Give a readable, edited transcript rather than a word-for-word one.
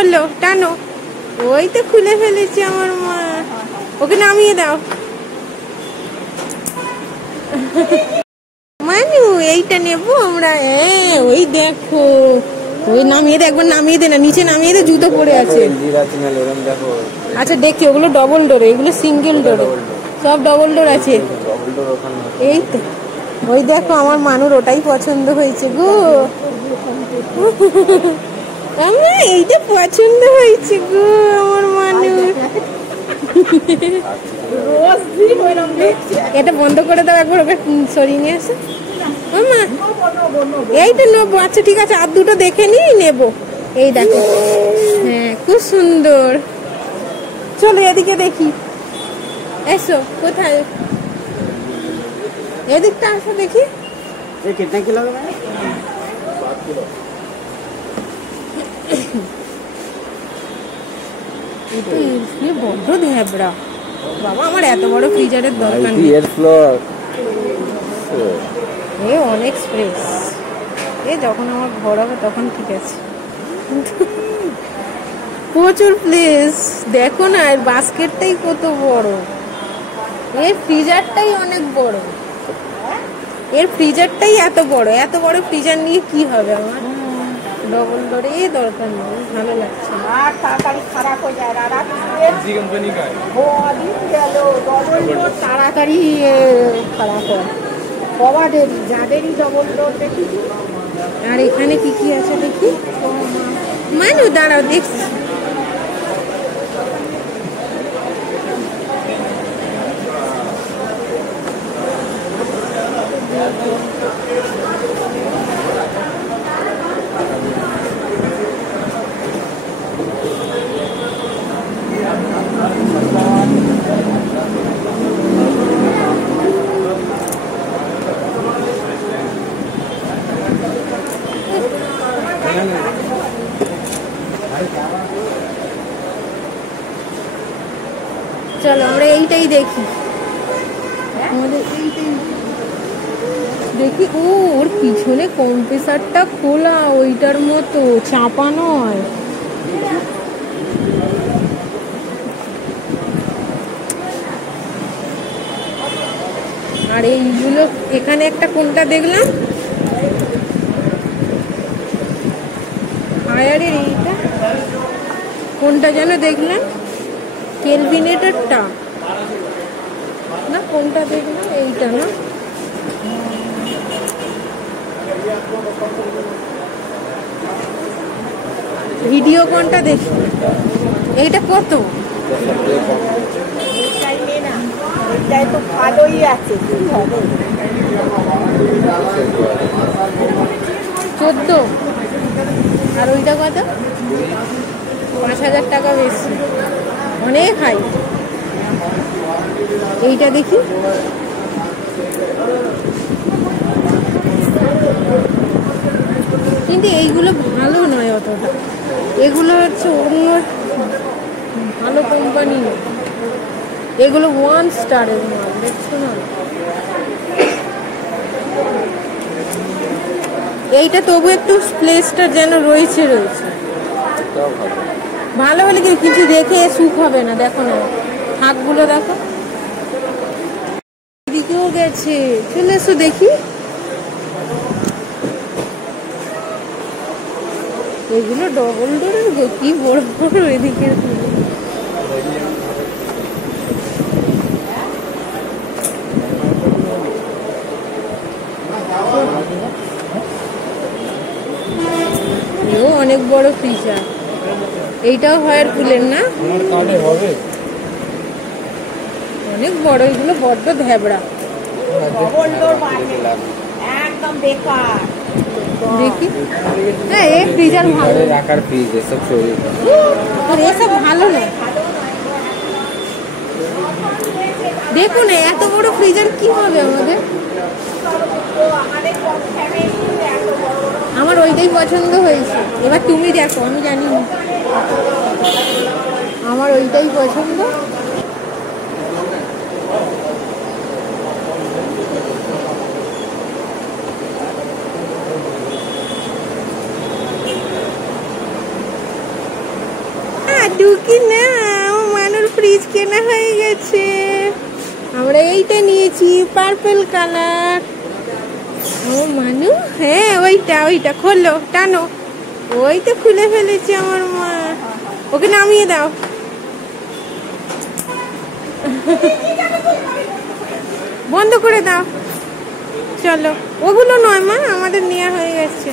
খোলো, টানো। ওই তো খুলে ফেলেছি আমার মা। ওকে নামিয়ে দাও। মানু এইটা নেবো আমরা। হ্যাঁ ওই দেখো, ওই নামিয়ে দে, একবার নামিয়ে দে না, নিচে নামিয়ে দে, জুতো পড়ে আছে। আচ্ছা দেখি, ওগুলো ডবল ডোর, এগুলো সিঙ্গেল ডোর, সব ডবল ডোর আছে। এই তো ওই দেখো, আমার মানুর ওটাই পছন্দ হয়েছে গো। আমার এইটা পছন্দ হয়েছে গো আমার মানুর। এটা বন্ধ করে দাও একবার, ওকে সরিয়ে নিয়ে আসো। মা এইটা নেবো। আচ্ছা ঠিক আছে, আর দুটো দেখে নিই নেবো। এই দেখো, হ্যাঁ খুব সুন্দর। চলো এদিকে দেখি, এসো। কোথায়? এদিকটা আসো দেখি। বড্ড ধ্যাবড়া বাবা, আমার এত বড় ফ্রিজারের দরকার নেই। এ অনেক স্পেস, এ যখন আমার ঘর হবে তখন ঠিক আছে। প্রচুর প্লেস দেখো না, এর বাস্কেটটাই কত বড়, এর ফ্রিজারটাই অনেক বড়, এর ফ্রিজারটাই এত বড়। এত বড় ফ্রিজার নিয়ে কি হবে আমার? ডবল ডোরে দরকার নেই, ভালো লাগছে। আর তাড়াতাড়ি খারাপ হয়ে যায়, তাড়াতাড়ি খারাপ হয় সবাদেরই, যাদেরই ডবল ডোর দেখি। আর এখানে কি কি আছে দেখি। মানু দাঁড়াও দেখছি। চলো আমরা এইটাই দেখি, আমাদের এইটাই দেখি। ও ওর পিছনে কম্প্রেসারটা খোলা, ওইটার মতো চাপা নয়। আর এইগুলো এখানে একটা কোনটা দেখলাম, হায়ারের এইটা কোনটা যেন দেখলাম, কেলভিনেটরটা না, কোনটা দেখলাম এইটা না, ভিডিও কোনটা দেখি। এইটা কত? এটাই তো ভালোই আছে, 14। আর ওইটা কত? 5000 টাকা বেশি, অনেক হাই। এইটা দেখি, কিন্তু এইগুলো ভালো নয় অতটা, এগুলো হচ্ছে অন্য ভালো কোম্পানি, এগুলো 1 স্টারের মাল, দেখছো না? এইটা তবু একটু প্লেসটা যেন রয়েছে ভালো হলে কি কিছু দেখে সুখ হবে না। দেখো না থাকগুলো, দেখো এদিকেও গেছে। চলে এসো দেখি, এগুলো ডবল ডোরের গো, কি বড় বড় এদিকে। অনেক বড় ফ্রিজার, এইটাও হায়ারপুলের না? অনেক বড়, এগুলো বড্ড ধ্যাবড়া, একদম বেকার। দেখি, হ্যাঁ এই ফ্রিজার ভালো, রাখার ফ্রিজ এসব চলে, এসব ভালো না। দেখুন এত বড় ফ্রিজার কি হবে আমাদের? আমার ওইটাই পছন্দ হয়েছে। এবার তুমি দেখো, আমি জানি না, আমার ওইটাই পছন্দ। টুকি না, আমার মানুর ফ্রিজ কেনা হয়ে গেছে। আমরা এইটা নিয়েছি পার্পল কালার। ও মানু, হ্যাঁ ওইটা খোলো, টানো। ওই তো খুলে ফেলেছে আমার মা। ওকে নামিয়ে দাও। বন্ধ করে দাও। চলো, ওগুলো নয় মা, আমাদের নেওয়া হয়ে গেছে।